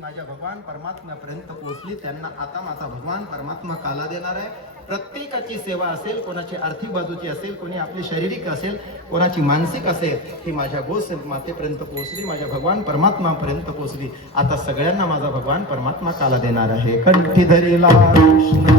माझ्या भगवान परमात्म्यापर्यंत पोहोचली. त्यांना आता माझा भगवान परमात्मा काला देणार आहे. प्रत्येकाची सेवा असेल, कोणाची आर्थिक बाजूची असेल, कोणी आपली शारीरिक असेल, कोणाची मानसिक असेल, ही माझ्या गोस मातेपर्यंत पोहोचली, माझ्या भगवान परमात्मापर्यंत पोहोचली. आता सगळ्यांना माझा भगवान परमात्मा काला देणार आहे. कंठी धरिला कृष्ण